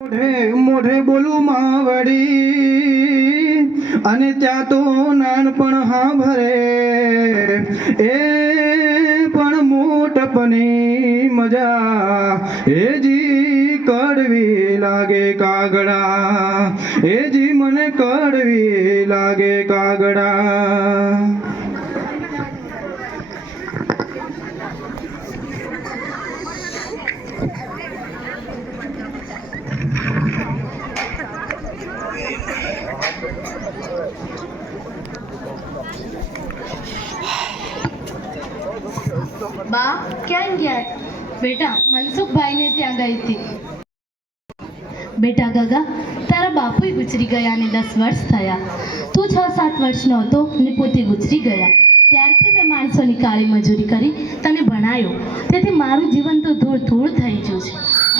મોઢે મોઢે બોલું માવડી અને ત્યાં તો નાનપણ હા ભરે એ પણ મોટપની મજા એ જી કડવી લાગે કાગડા એ જી મને કડવી લાગે કાગડા. બા ક્યાં ગયા? બેટા મનસુખભાઈને ત્યાં ગઈ હતી. બેટા ગગા, તારા બાપુએ ગુજરી ગયા ને 10 વર્ષ થયા. તું 6-7 વર્ષનો હતો ને પોતે ગુજરી ગયા. ત્યારથી મેં માણસોની કાળી મજૂરી કરી તને ભણાયો, તેથી મારું જીવન તો ધૂળ ધૂળ થઈ ગયું છે.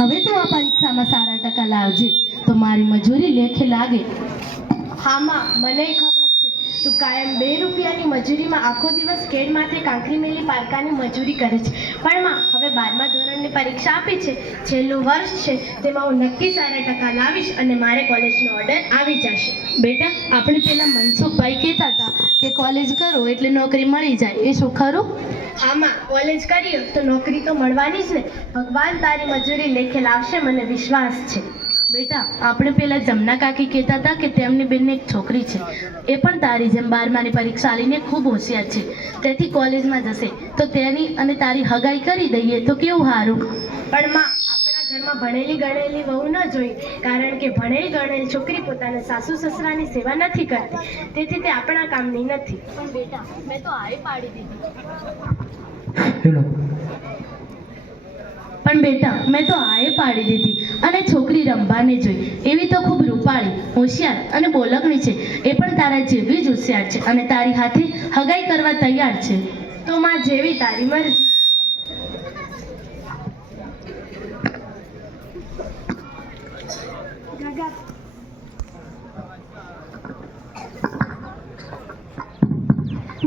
હવે તું આ પરીક્ષામાં સારા ટકા લાવજે તો મારી મજૂરી લેખે લાગે. હા માં, મને ખબર છે તું કાયમ 2 રૂપિયાની મજૂરીમાં આખો દિવસ કેડ માથે કાંકરી મેલી પારકાની મજૂરી કરે છે. પણ માં, હવે 12મા ધોરણની પરીક્ષા આપી છે, છેલ્લું વર્ષ છે, તેમાં હું નક્કી સારા ટકા લાવીશ અને મારે કોલેજનો ઓર્ડર આવી જશે. બેટા, આપણે પેલા મનસુખભાઈ કહેતા હતા કે કોલેજ કરો એટલે નોકરી મળી જાય, એ શું ખરું? હા માં, કોલેજ કરીએ તો નોકરી તો મળવાની જ ને. ભગવાન તારી મજૂરી લેખે લાવશે, મને વિશ્વાસ છે. બેટા, આપણે પેલા જમના કાકી કહેતા હતા કે તેમની બેનને એક છોકરી છે, એ પણ તારી જેમ 12માની પરીક્ષા આલીને ખૂબ હોશિયાર છે, તેથી કોલેજમાં જશે તો તેની અને તારી હગાઈ કરી દઈએ તો કેવું સારું? પણ માં, આપણા ઘરમાં ભણેલી ગણેલી વહુ ન જોઈ, કારણ કે ભણેલ ગણેલ છોકરી પોતાના સાસુ સસરાની સેવા નથી કરતી, તેથી તે આપણા કામની નથી. પણ બેટા, મેં તો આવી પાડી દીધી. અને છોકરી રંભાને જોઈ, એવી તો ખૂબ રૂપાળી, હોશિયાર અને બોલકણી છે. એ પણ તારા જેવી જ હોશિયાર છે અને તારી હાથે હગાઈ કરવા તૈયાર છે. તો માં, જેવી તારી મરજી.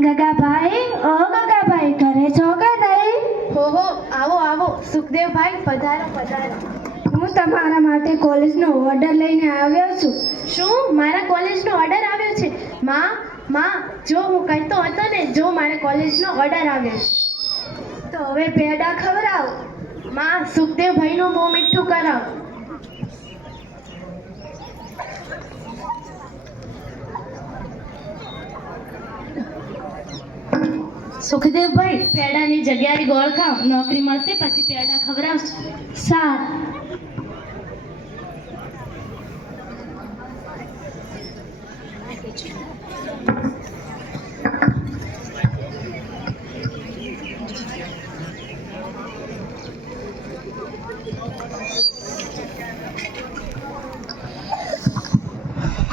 ગગાભાઈ, ઓ ગગાભાઈ, ઘરે છો કે નહીં? હો આવો આવો સુખદેવભાઈ, પધારો પધારો. હું તમારા માટે કોલેજનો ઓર્ડર લઈને આવ્યો છું. શું મારા કોલેજનો ઓર્ડર આવ્યો છે? માં, જો હું કહેતો હતો ને, જો મારે કોલેજનો ઓર્ડર આવ્યો છે. તો હવે પેડા ખવડાવો. માં, સુખદેવભાઈનું બહુ મીઠું કરાવો. સુખદેવભાઈ, પેડાની જગ્યાએ ગોળ ખાઓ, નોકરી મળશે પછી પેડા ખવડાવશું. સારું.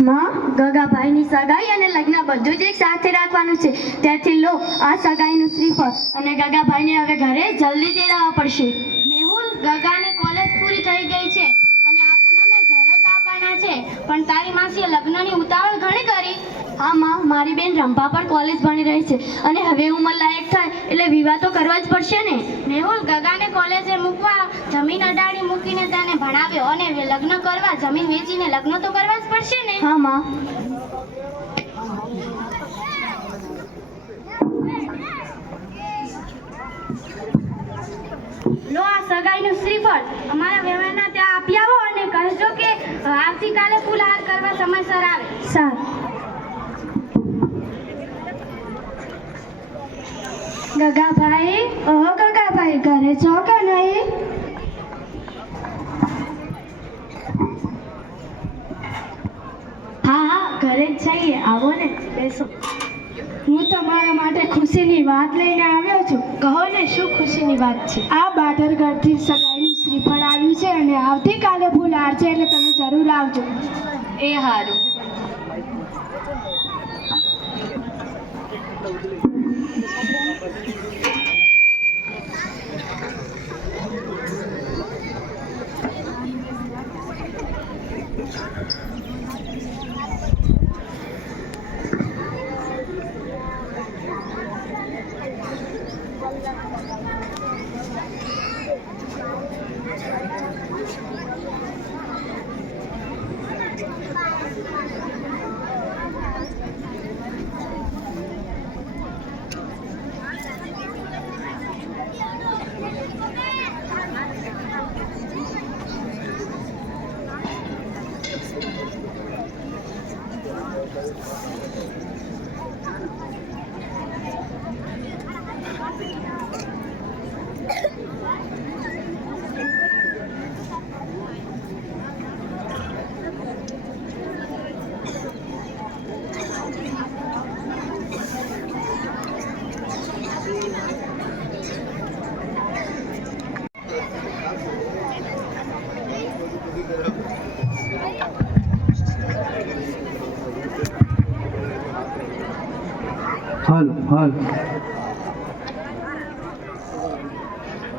માં, ગગાભાઈની સગાઈ અને લગ્ન બધું જ એક સાથે રાખવાનું છે, ત્યાંથી લો આ સગાઈનું શ્રીફળ. અને ગગાભાઈને હવે ઘરે જલ્દી તેડાવવા પડશે. મેહુલ, ગગાની કોલેજ પૂરી થઈ ગઈ છે અને આ પૂનમે ઘરે જ આવવાના છે, પણ તારી માસીએ લગ્નની ઉતાવળ ઘણી કરી. હા માં, મારી બેન રંભા પણ કોલેજ ભણી રહી છે અને હવે ઉંમર લાયક થાય એટલે વિવાહ તો કરવા જ પડશે ને. મેહુલ, ગગાને કોલેજે મૂકવા જમીન અડાડી મૂકીને તેને ભણાવ્યો અને લગ્ન કરવા જમીન વેચીને લગ્ન તો કરવા જ પડશે ને. હા માં. લો આ સગાઈનું શ્રીફળ અમારા વ્યવહારના ત્યાં આપી આવો અને કહેજો કે આવતીકાલે ફૂલહાર કરવા સમયસર આવે. સારું. ગગાભાઈ, ઓ ગગાભાઈ, ઘરે છો કે નહીં? હા, ઘરે જ છીએ, આવો ને, બેસો. હું તમારા માટે ખુશીની વાત લઈને આવ્યો છું. કહો ને, શું ખુશીની વાત છે? આ બાટરગઢથી સગાઈનું શ્રીફળ આવ્યું છે અને આવતીકાલે ફૂલહાર છે, એટલે તમે જરૂર આવજો. એ સારું.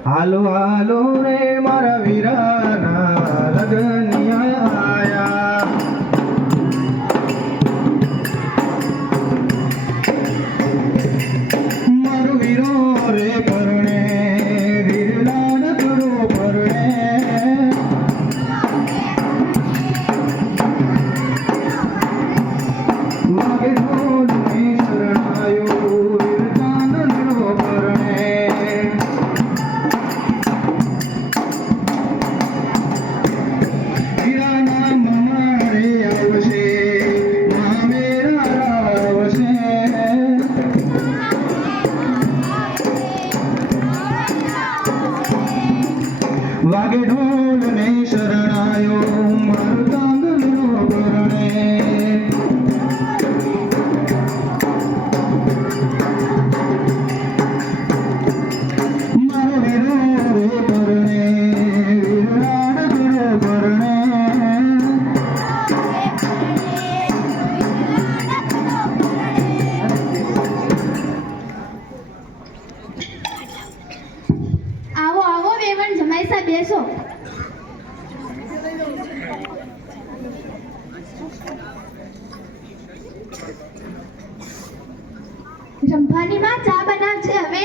હાલો હાલો રે મારા વીરાના લગનિયા આયા. મારો વીરો રે પરણે વીરલાલ કરો પરણે. વાગે ઢોલ ને શરણાયો વીરચાંદનો પરણે. વીરાના મારે આવશે મામેરા આવશે. વાગે ઢોલ ને શરણાયો મારો ચાંદનો પરણે. મારો વીરો રે પરણે વીરલાલ કરો પરણે. આવો આવો વેવણ જમાઈ સા બેસો. રંભાની માં ચા બનાવશે હવે.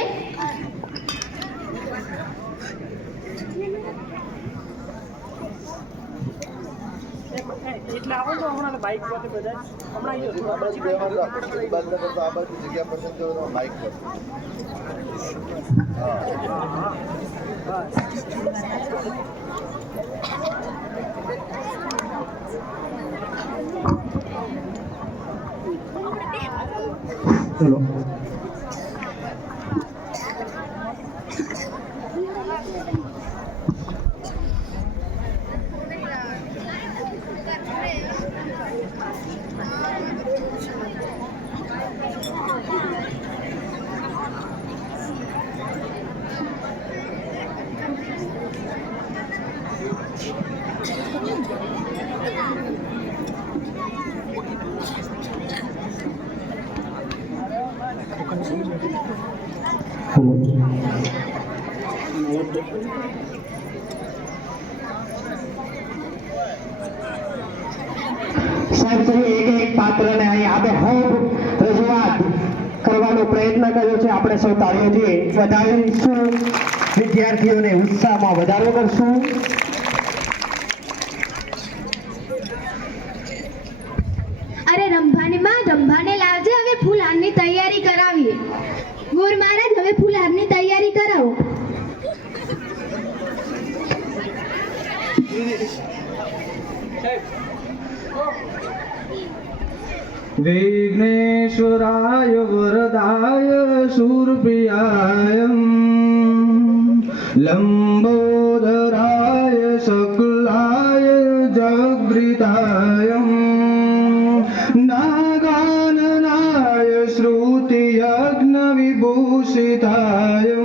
ચલો સાહેબ શ્રી એક પાત્રને અહીં આબેહૂબ રજૂઆત કરવાનો પ્રયત્ન કર્યો છે. આપણે સૌ તાળીઓથી વધાવીશું. વિદ્યાર્થીઓને ઉત્સાહમાં વધારો કરશું. અરે રંભાની માં રંભાને લાવજે, હવે ફૂલહારની તૈયારી કરાવીએ. ગોર મહારાજ હવે ફૂલહારની તૈયારી કરાવો. વિઘ્નેશ્વરાય વરદાય શૂરપ્રિયાય લંબોદરાય શકલાય જગૃતાય નાગાનનાય શ્રુતિયજ્ઞ વિભૂષિતાય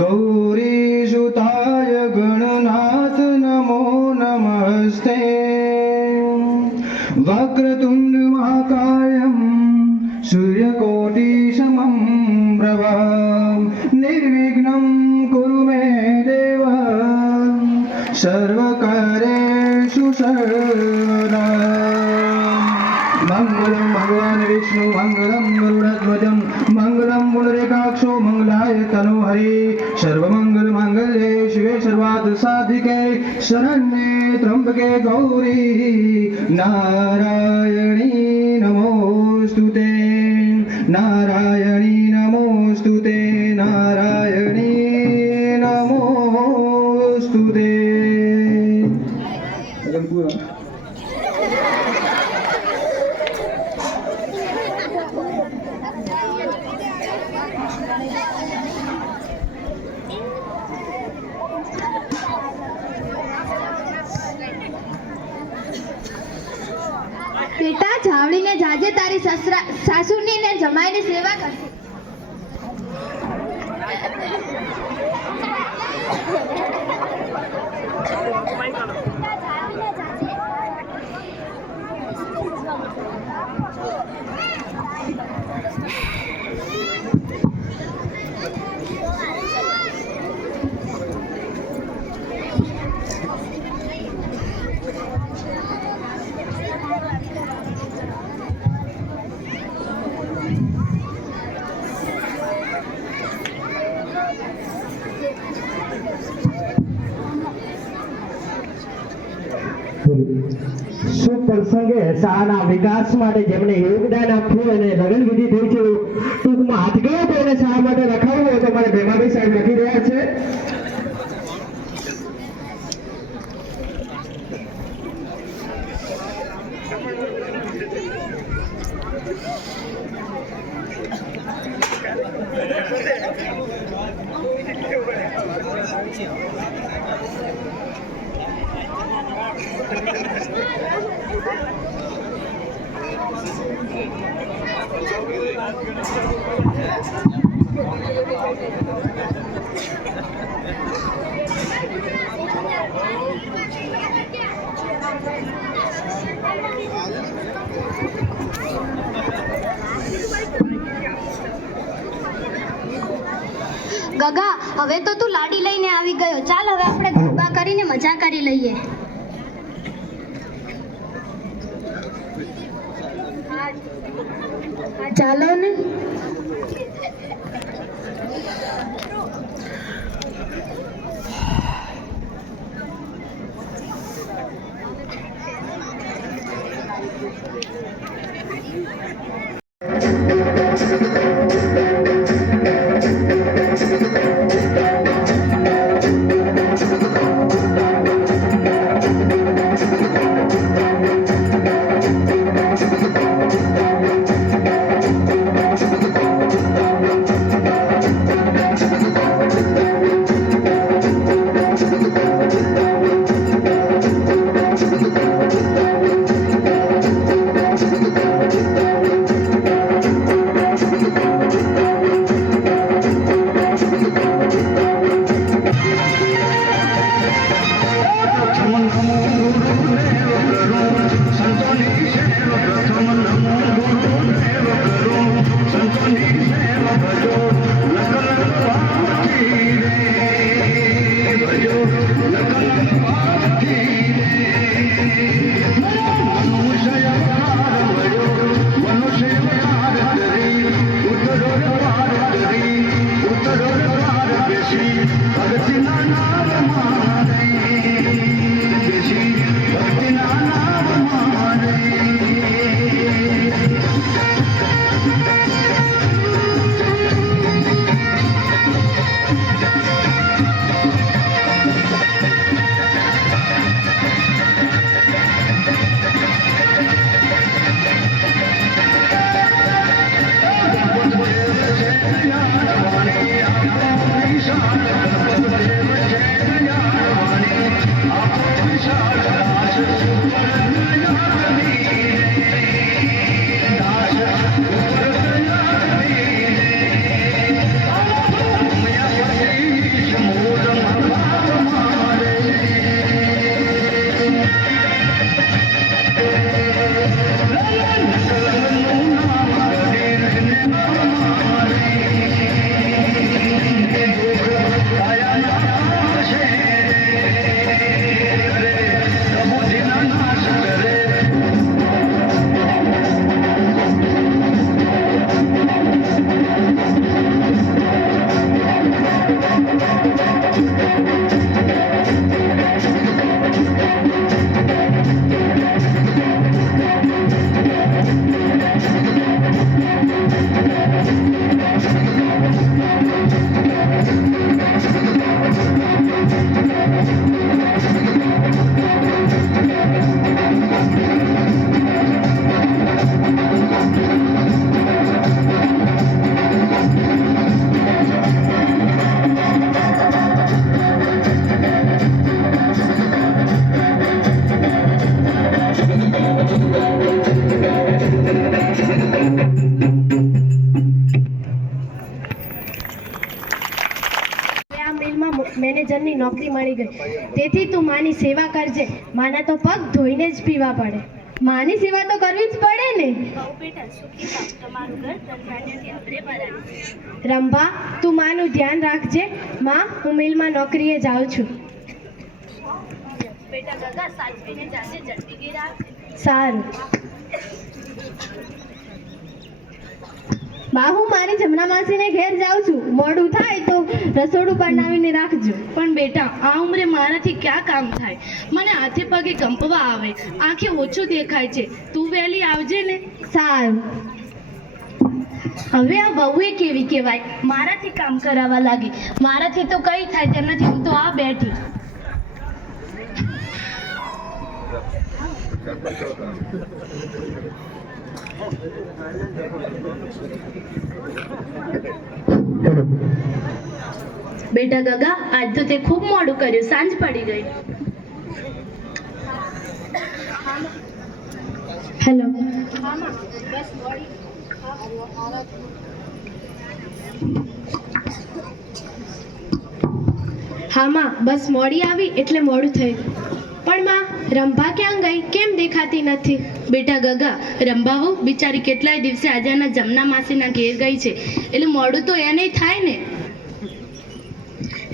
ગૌરીસુતાય ગણનાથ નમો નમસ્તે. વક્રતુંડ મહાકાયમ સૂર્યકોટિસમં પ્રભા નિર્વિઘ્नं કુરુ મે દેવ સર્વકાર્યેષુ સર્વદા. મંગલમ ભગવાન વિષ્ણુ મંગલમ ગરુડધ્વજમ મંગલમ પુંડરીકાક્ષો મંગલાય તનોહરિ સર્વમંગલ માંગલ્યે શિવે સર્વાર્થ સાધિકે શરણ્યે ત્રંબકે ગૌરી નારાયણી નમોસ્તુતે. નારાયણી નમોસ્તુતે. નારાયણી નમોસ્તુતે. બેટા જાવડીને જાજે, તારી સાસુની ને જમાઈની સેવા કરશે. શુભ પ્રસંગે શાળાના વિકાસ માટે જેમણે યોગદાન આપ્યું અને લગ્ન વિધિ થઈ છે ટૂંકમાં હાથગયો તો એને શાળા માટે લખાવવું હોય તો મારે ભેમાભાઈ સાહેબ લખી રહ્યા છે. ગગા, હવે તો તું લાડી લઈને આવી ગયો. ચાલ હવે આપણે ગરબા કરીને મજા કરી લઈએ. ચાલો ને. મેનેજરની નોકરી મળી ગઈ. તેથી તું માની સેવા કરજે. માના તો પગ ધોઈને જ પીવા પડે. માની સેવા તો કરવી જ પડે ને. રંભા, તું માનું ધ્યાન રાખજે. માં, હું મિલમાં નોકરીએ જાઉં છું. બેટા ગગા, સાચવીને જાજે, ઝડપી રાખજે. સારું. બા હું મારી જમના માસીને ઘેર જાઉં છું, મોડું થાય તો રસોડું બનાવીને રાખજો. પણ બેટા આ ઉંમરે મારાથી ક્યાં કામ થાય? મને હાથે પગે કંપવા આવે, આંખે ઓછું દેખાય છે. તું વહેલી આવજે ને. સારું. હવે આ વહુએ કેવી કહેવાય, મારાથી કામ કરાવવા લાગી. મારાથી તો કઈ થાય તેમ નથી, હું તો આ બેઠી. બેટા ગગા, આજ તો તે ખૂબ મોડું કર્યું, સાંજ પડી ગઈ. હેલો. હા માં, બસ મોડી આવી એટલે મોડું થયું. પણ માં, રંભા ક્યાં ગઈ? કેમ દેખાતી નથી? બેટા ગગા, રંભાવો બિચારી કેટલાય દિવસે આજાના જમના માસીના ઘેર ગઈ છે, એટલે મોડું તો એને થાય ને.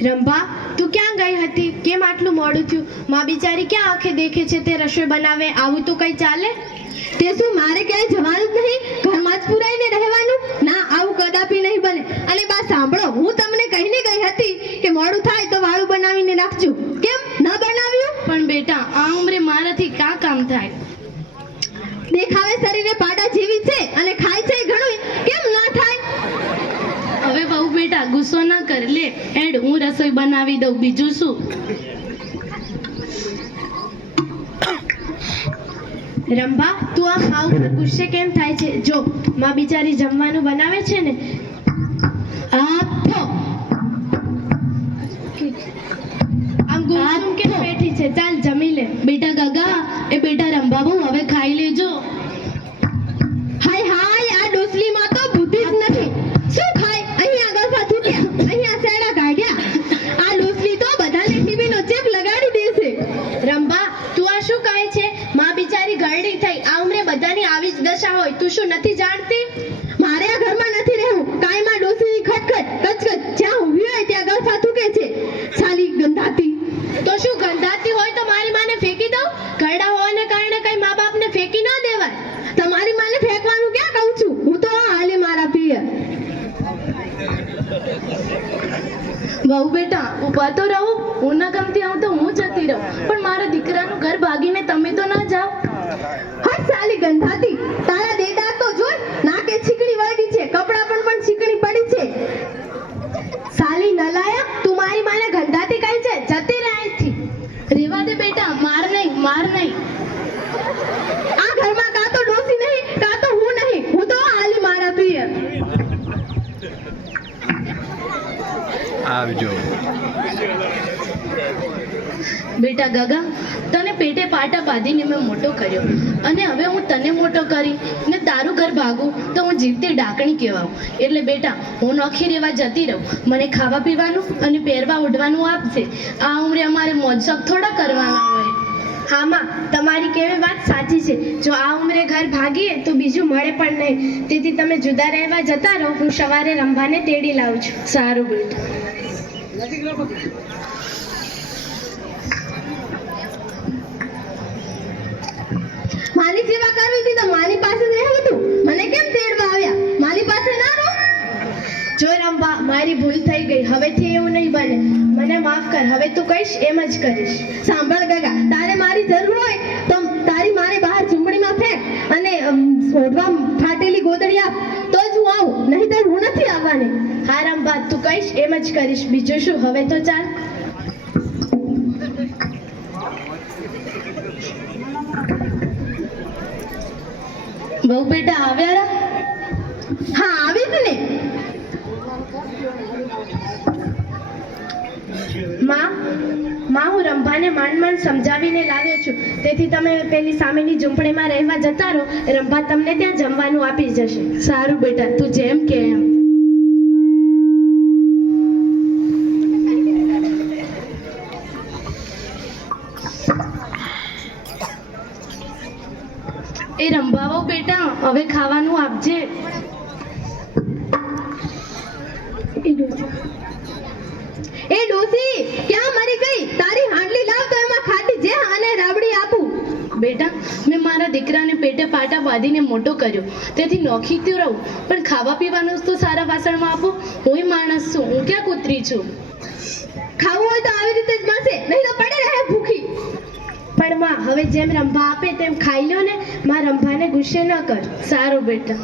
રંભા, તું ક્યાં ગઈ હતી? કેમ આટલું મોડું થયું? માં બિચારી ક્યાં આંખે દેખે છે તે રસોઈ બનાવે? આવું તો કઈ ચાલે? તે શું મારે ક્યાંય જવાનું જ નહીં? ઘરમાં જ પુરાઈને રહેવાનું? ના, આવું કદાપી નહીં બને. અને બા સાંભળો, હું તમને કહીને ગઈ હતી કે મોડું થાય તો વાળું બનાવીને રાખજો. કેમ ન બનાવ્યું? પણ બેટા આ ઉંમરે મારાથી ક્યાં કામ થાય? દેખાવે શરીરે પાડા જેવી છે અને ખાય છે ઘણું, કેમ ન થાય? હવે બહુ બેટા ગુસ્સો ના કર, લે હેડ હું રસોઈ બનાવી દઉં, બીજું શું. રંભા, તું આ હાવ ગુસ્સે કેમ થાય છે? જો માં બિચારી જમવાનું બનાવે છે ને. આમ ગુસ્સો કેમ બેઠી છે? ચાલ જમી લે. બેટા ગગા, એ બેટા રંભાબુ હવે ખાઈ લેજો. હાય હાય, આ ડોસલીમાં તો બુદ્ધિ જ નથી. શું ખાય? અહીંયા ગળફા થૂક્યા, અહીંયા સેડા કાઢ્યા. આ ડોસલી તો બધાને ટીવીનો ચેપ લગાડી દેશે. રંભા, તું આ શું કહે છે? માં બિચારી ગરડી થઈ, આ ઉંમરે બધાની આવી જ દશા હોય. તું શું નથી જાણતી? મારે આ ઘરમાં નથી રહેવું. કાયમાં ડોસીની ખટખટ કચકચ, જ્યાં ઊભી હોય ત્યાં ગળફા થૂકે છે. સાલી ગંધાતી. તો શું ગંધાતી હોય તો મારી માને ફેંકી દઉં? ઘરડા હોવાને કારણે કઈ મા બાપને ફેંકી ન દેવાય. તમારી માને ફેંકવાનું ક્યાં કહું છું? હું તો હાલે મારા પિયર. બહુ બેટા ઊભા તો રહો, હું ના ગમતી આવું તો હું જતી રહું, પણ મારા દીકરાનું ઘર ભાગીને તમે તો ના જાઓ. હા સાલી ગંધાતી, તારા દેદા તો જોઈ, નાકે છીકણી વળગી છે, કપડા પણ છીકણી પડી છે. સાલી નલાયક, તું મારી માને ગંધાતી કહે છે? જતી રહે અહીંથી. રેવા દે બેટા, માર નહીં, માર નહીં. આ ઘરમાં કાં તો ડોસી નહીં, કાં તો હું નહીં. હું તો હાલી મારા પિયર. આવજો. બેટા ગગા, તને પેટે પાટા બાંધીને મેં મોટો કર્યો, અને હવે હું તને મોટો કરી ને તારું ઘર ભાગું તો હું જીવતી ડાકણી કહેવાઉં. એટલે બેટા હું નોખી રહેવા જતી રહું, મને ખાવા પીવાનું અને પહેરવા ઉઠવાનું આપશે. આ ઉંમરે અમારે મોજ શોખ થોડા કરવાના હોય. હા માં, તમારી કેવી વાત સાચી છે. જો આ ઉંમરે ઘર ભાગીએ તો બીજું મળે પણ નહીં. તેથી તમે જુદા રહેવા જતા રહો. હું સવારે રંભાને તેડી લાવું છું. સારું બેટા. માની સેવા કરવી હતી તો માની પાસે જ રહેવું હતું. મને કેમ તેડવા આવ્યા? માની પાસે ના રહો. જો રંભા, મારી ભૂલ થઈ ગઈ. હવેથી એવું નહીં બને. મને માફ કર. હવે તું કહીશ એમ જ કરીશ. સાંભળ ગગા, તારે મારી જરૂર હોય તો તારી મારે બહાર ઝૂંપડીમાં ફેંક અને સોઢવા ફાટેલી ગોદડી આપ, તો જ હું આવું. નહીં તો હું નથી આવવાની. હા રંભા, તું કહીશ એમ જ કરીશ. બીજું શું? હવે તો ચાલ. બહુ બેટા આવ્યા? હા, આવી જ ને. માં, હું રંભાને માંડ માંડ સમજાવીને લાવ્યો છું. તેથી તમે પેલી સામેની ઝૂંપડીમાં રહેવા જતા રહો. રંભા તમને ત્યાં જમવાનું આપી જશે. સારું બેટા, તું જેમ કે એમ. એ રંભાવો બેટા, હવે ખાવાનું આપજે. એ ડોસી, ક્યાં મરી ગઈ? તારી હાંડલી લાવ તો એમાં ખાટી જે અને રાબડી આપું. બેટા, મેં મારા દીકરાને પેટે પાટા બાંધીને મોટો કર્યો, તેથી નોખી તો રહું, પણ ખાવા પીવાનું તો સારા વાસણમાં આપો. હું માણસ છું, હું ક્યાં કૂતરી છું. ખાવું હોય તો આવી રીતે જ મળશે, નહીં તો પડી રહે ભૂખી. પણ માં હવે જેમ રંભા આપે તેમ ખાઈ લો ને. માં રંભાને ગુસ્સે ન કર. સારું બેટા.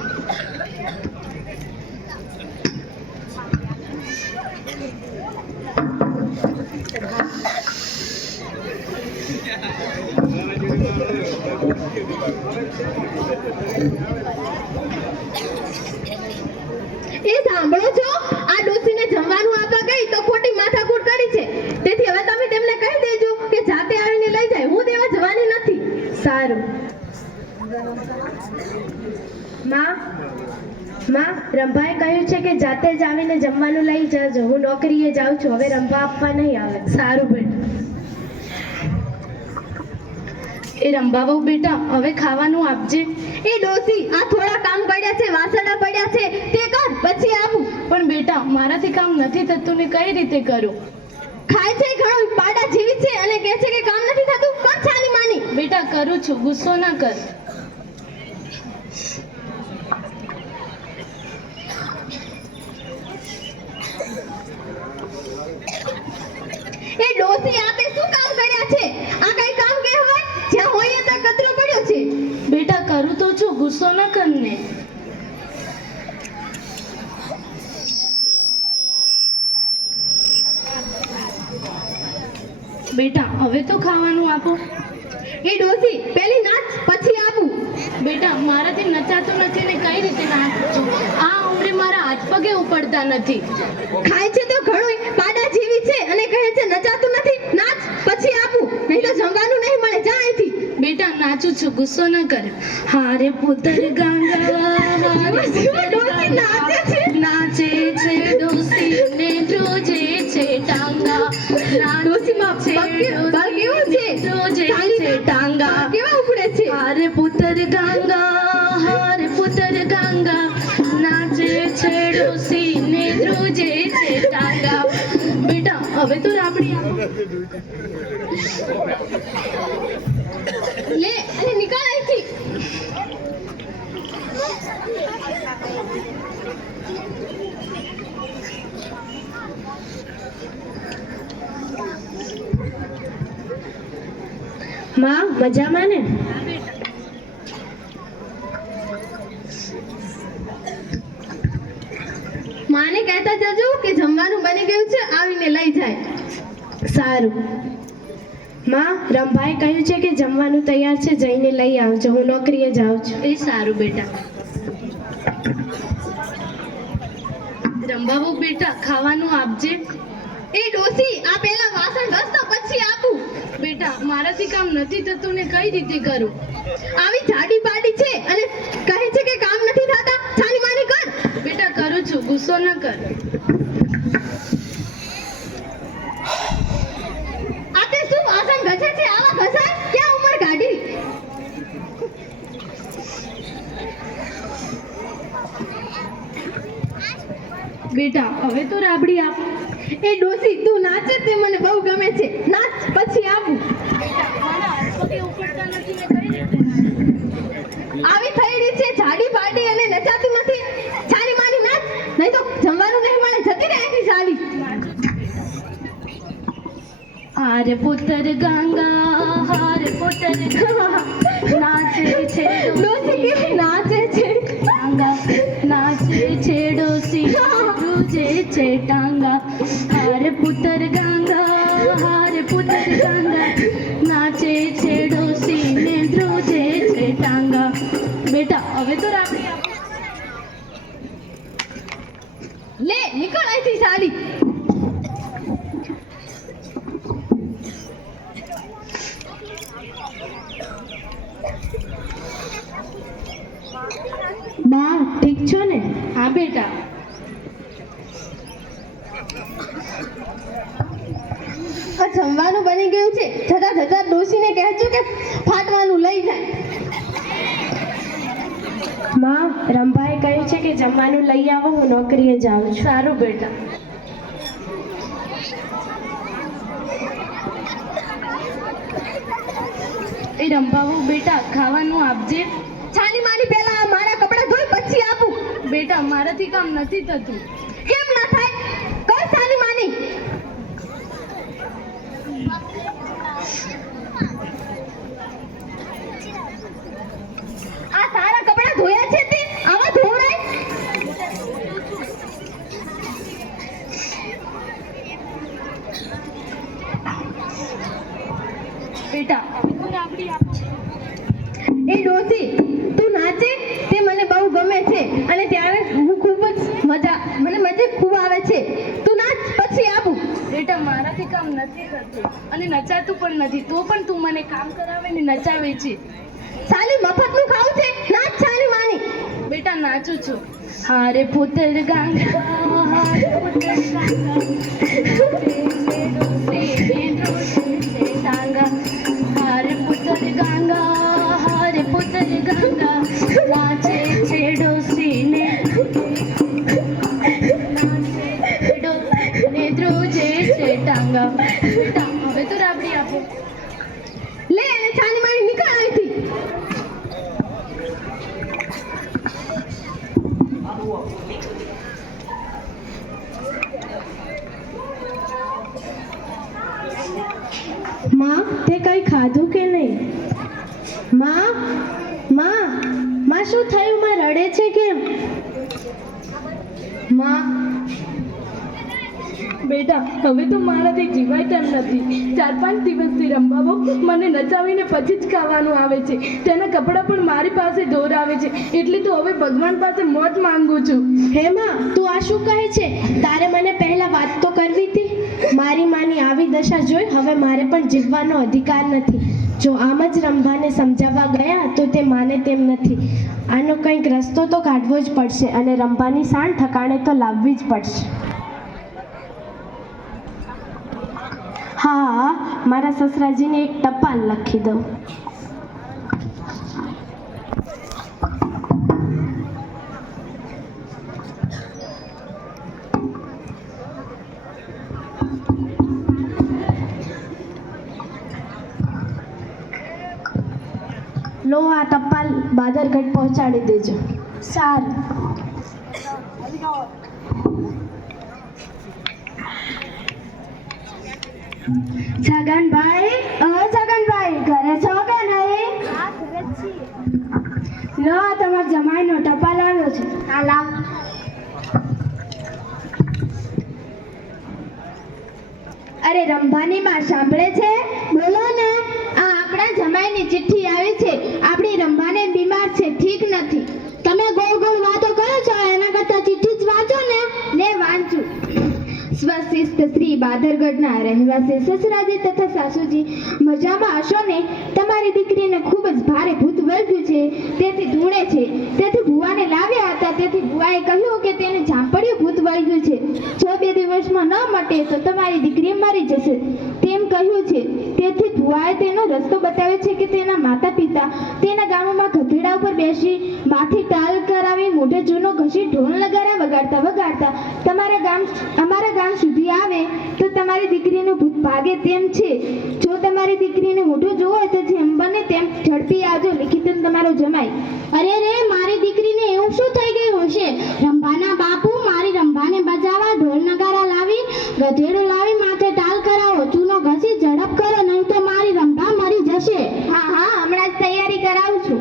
એ સાંભળો છો, આ ડોસીને જમવાનું આપવા ગઈ તો ખોટી માથાકૂટ કરી છે. તેથી હવે તમે તેમને કહી દેજો કે જાતે આવીને લઈ જાય. હું દેવા જવાની નથી. સારું. માં રંભાએ કહ્યું છે કે જાતે જ આવીને જમવાનું લઈ જજો. હું નોકરીએ જાઉં છું, હવે રંભા આપવા નહીં આવે. સારું બેટા. એ રંભાબહુ બેટા, હવે ખાવાનું આપજે. એ ડોસી, આ થોડા કામ પડ્યા છે, વાસણા પડ્યા છે, તે કર, પછી આવું. પણ બેટા, મારાથી કામ નથી થતું ને કઈ રીતે કરું. ખાય છે ઘણું, પાડા જીવી છે અને કહે છે કે કામ નથી થતું. કર છાની માની. બેટા કરું છું, ગુસ્સો ના કર. એ ડોસી, આ તે શું કામ કર્યા છે? આ કઈ કામ કહેવાય? જ્યાં હોય ત્યાં કચરો પડ્યો છે. બેટા કરું તો છું, ગુસ્સો ના કર ને. બેટા હવે તો ખાવાનું આપો. એ ડોસી, પેલી નાચ, પછી આપું. બેટા મારાથી નચાતું નથી ને કઈ રીતે નાચું. આ ઉંમરે મારા હાથ પગે ઉપડતા નથી. ખાય છે તો ઘણું, પાડા જીવી છે અને કહે છે નચાતું નથી. નાચ, પછી આપું, નહીં તો જમવાનું નહીં મળે. જા અહીંથી. બેટા નાચું છું, ગુસ્સો ના કર. હારે પુત્ર ગંગા ડોસી નાચે છે. નાચે છે ડોસી ને ધ્રુજે છે ટાંગા. ડોસીમાં પગ કેવો છે? ધ્રુજે છે ટાંગા. કેવા ઉપડે છે? હારે પુત્ર ગંગા, હારે પુત્ર ગંગા, નાચે છે ડોસી ને ધ્રુજે છે ટાંગા. બેટા હવે તો રાબડી આપો. લે અને નીકળ અહીંથી. માં મજામાં ને? માને કહેતા જજો કે જમવાનું બની ગયું છે, આવીને લઈ જાય. સારું. માં રંભાએ કહ્યું છે કે જમવાનું તૈયાર છે, જઈને લઈ આવજો. હું નોકરીએ જાઉં છું. એ સારું બેટા. રંભાબહુ બેટા ખાવાનું આપજે. એ ડોસી, આ પેલા વાસણ ઘસ તો પછી આપું. બેટા મારાથી કામ નથી થતું ને કઈ રીતે કરું. આવી જાડી પાડી છે અને કહે છે કે કામ નથી થતા. છાની માની કર. બેટા કરું છું, ગુસ્સો ના કર. આ તે શું વાસણ ઘસે છે? આવા ઘસાય? ક્યાં ઉંમર કાઢી? બેટા હવે તો રાબડી આપ. એ ડોસી, તું નાચે તે મને બહુ ગમે છે. નાચ, પછી આપું. મારા હાથ પગે ઉપડતા નથી ને કઈ રીતે આવી થઈ રહી છે, જાડી પાડી અને નચાતું નથી. છાની માની નાચ, નહીં તો જમવાનું નહીં મળે. જતી રહે અહીંથી સાલી. હારે પુત્ર ગંગા, હારે પુત્ર ગંગા, નાચે છે ડોસી કેવી નાચે છે. ટાંગા, નાચે છે ડોસી ધ્રુજે છે ટાંગા. હારે પુત્ર ગંગા, હારે પુત્ર ગંગા, નાચે છે ડોસી ને ધ્રુજે છે ટાંગા. બેટા હવે તો રાબડી આપ. લે નીકળ અહીંથી સાલી. બા ઠીક છો ને? હા બેટા. આ જમવાનું બની ગયું છે. જતા જતા ડોસીને કહેજો કે ફાટવાનું લઈ જાય. માં રંભાએ કહ્યું છે કે જમવાનું લઈ આવો. હું નોકરીએ જાઉં છું. સારું બેટા. એ રંભાવો બેટા ખાવાનું આપજે. છાની માની પહેલા આ મારા કપડાં ધોઈ પછી આપું. બેટા મારાથી કામ નથી થતું. કેમ ના થાય? કર છાની માની. આ સારા કપડાં ધોયા છે તે આવા ધોવરાય? બેટા તું રાબડી આપો. એ ડોસી તું નાચે તે મને બહુ ગમે છે અને ત્યારે હું ખૂબ જ મજા ખૂબ આવે છે. તું નાચ પછી આપું. બેટા મારાથી કામ નથી થતું અને નચાતું પણ નથી, તો પણ તું મને કામ કરાવે ને નચાવે છે. સાલી મફતનું ખાવું છે? નાચ છાની માની. બેટા નાચું છું. હારે પુત્ર ગાંગા હારે પુત્ર ગાંગા હારે પુત્ર ગાંગા હારે પુત્ર ગાંગા નાચે છે ડોસીને ને ધ્રુજે છે ટાંગા. બેટા હવે તો રાબડી આપો. લે અને છાની માની નીકળ અહીંથી. માં તે કંઈ ખાધું કે નહીં? માં શું થયું? માં રડે છે કેમ? માં બેટા હવે તો મારાથી જીવાય તેમ નથી. 4-5 દિવસથી રંભાવો મને નચાવીને પછી જ ખાવાનું આવે છે. તેના કપડાં પણ મારી પાસે ધોરાવે છે. એટલે તો હવે ભગવાન પાસે મોત માંગુ છું. હે માં તું આ શું કહે છે? તારે મને પહેલા વાત તો કરવી હતી. મારી માની આવી દશા જોઈ હવે મારે પણ જીવવાનો અધિકાર નથી. જો આમ જ રંભાને સમજાવવા ગયા તો તે માને તેમ નથી. આનો કંઈક રસ્તો તો કાઢવો જ પડશે અને રંભાની સાણ ઠકાણે તો લાવવી જ પડશે. હા મારા સસરાજીને એક ટપાલ લખી દઉં. લો આ ટપાલ બાદરગઢ પહોંચાડી દેજો. સારું. છગનભાઈ, છગનભાઈ ઘરે છો કે નહીં? લો આ તમારા જમાઈનો ટપાલ આવ્યો છે. હા લાવ. અરે રંભાની માં સાંભળે છે? બોલો ને. આ આપણા જમાઈની ચિઠ્ઠી આવી છે. આપણી રંભાને બીમાર છે, ઠીક નથી. તમે ગોળ ગોળ વાતો કરો છો, એના કરતા ચિઠ્ઠી જ વાંચો ને. ને વાંચું. સ્વશિસ્ત શ્રી બાદરગઢના રહેવાસી સસરાજી તથા સાસુજી મજામાં હશો ને? તમારી દીકરીને ખૂબ જ ભારે ભૂત વળગ્યું છે, તેથી ધૂણે છે. તેથી ભુવાને લાવ્યા હતા. તેથી ભુવાએ કહ્યું કે તેને ઝાંપડિયું ભૂત વળગ્યું છે. જો 2 દિવસમાં ન મટે તો તમારી દીકરી મરી જશે તેમ કહ્યું છે. તેથી ભુવાએ તેનો રસ્તો બતાવ્યો છે કે તેના માતા પિતા તેના ગામમાં ગધેડા ઉપર બેસી માથી ટાલ કરાવી મોઢે જૂનો ઘસી ઢોલ નગારા વગાડતા અમારા ગામ સુધી આવે તો તમારી દીકરીનું ભૂત ભાગે તેમ છે. જો તમારી દીકરીને મોઢું જોવો હોય તો જેમ બને તેમ ઝડપી આવજો. લિખિતન તમારો જમાઈ. અરે રે મારી દીકરીને એવું શું થઈ ગયું હશે? રંભાના બાપુ મારી રંભાને બચાવવા ઢોલ નગારા લાવી ગધેડું લાવી માથે ટાલ કરાવો. ચૂનો ઘસી ઝડપ કરો, નહીં તો મારી રંભા મરી જશે. હા હમણાં જ તૈયારી કરાવું છું.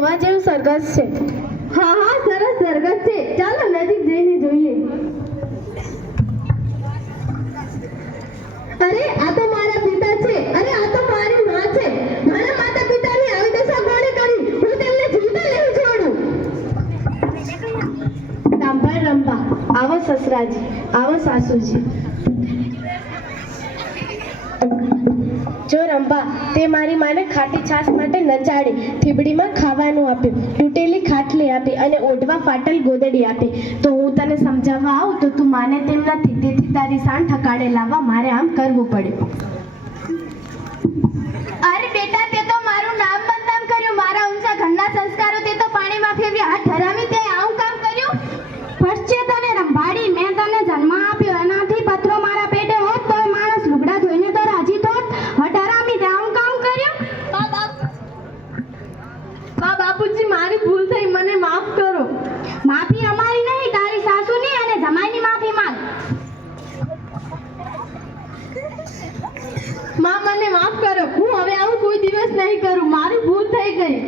જોવા જેવું સરઘસ છે. હા હા સરસ સરગત છે, ચાલો નજીક જઈને જોઈએ. અરે આ તો મારા પિતા છે, અરે આ તો મારી માં છે. મારા માતા પિતાની આવી દશા કોણે કરી? હું તેમને જીવતા નહીં છોડું. સાંભળ રંભા, આવો સસરાજી, આવો સાસુજી. જો રંભા, તે મારી માને ખાટી છાશ માટે નચાડી, થીબડીમાં ખાવાનું આપ્યું, તૂટેલી ખાટલી આપી અને ઓઢવા ફાટલ ગોદડી આપી. તો હું તને સમજાવવા આવું તો તું માને તેમ નથી. તેથી તારી સાણ ઠકાડે લાવવા મારે આમ કરવું પડ્યું. અરે બેટા, તે તો મારું નામ બદનામ કર્યું, મારા ઊંચા ઘરના સંસ્કારો તે તો પાણીમાં ફેરવી હાથ ધરાવી તે આવું કામ કર્યું. પડશે તને રંભાડી, મેં તને જન્મ આપ્યો, એનાથી પત્રો મારા પેટે હોત તો માણસ લુગડા ધોઈને તો રાજી થોત. હટરામી તે આવું કામ કર્યું. બા બાપુજી, મારી ભૂલ થઈ, મને માફ કરો. માફી અમારી નહીં, તારી સાસુની અને જમાઈની માફી માંગ. માં મને માફ કરો, હું હવે આવું કોઈ દિવસ નહીં કરું. મારી ભૂલ થઈ ગઈ.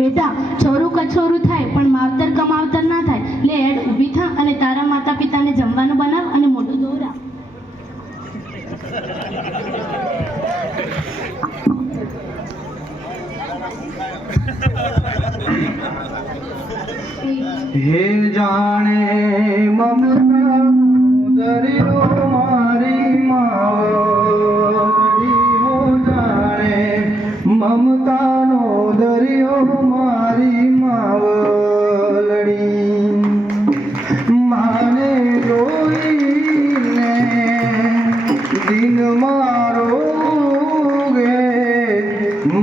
બેટા, છોરું કછોરું થાય પણ માવતર કમાવતર ના થાય. લે હેડ, ઊભી થા અને તારા માતા પિતાને જમવાનું બનાવ અને મોઢું ધોવરાવ. હે જાણે મમતાનો દરિયો મારી માવડી, હો જાણે મમતાનો દરિયો મારી માવડી. માને જોઈને દિન મારો ગે,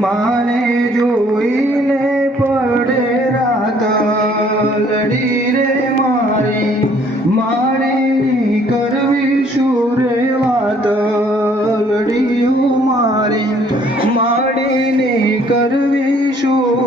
માને જોઈને પડે રાત લડી રે મારી. મારી કરવી શું રે વાત લડીઓ મારી, માડીની કરવી શું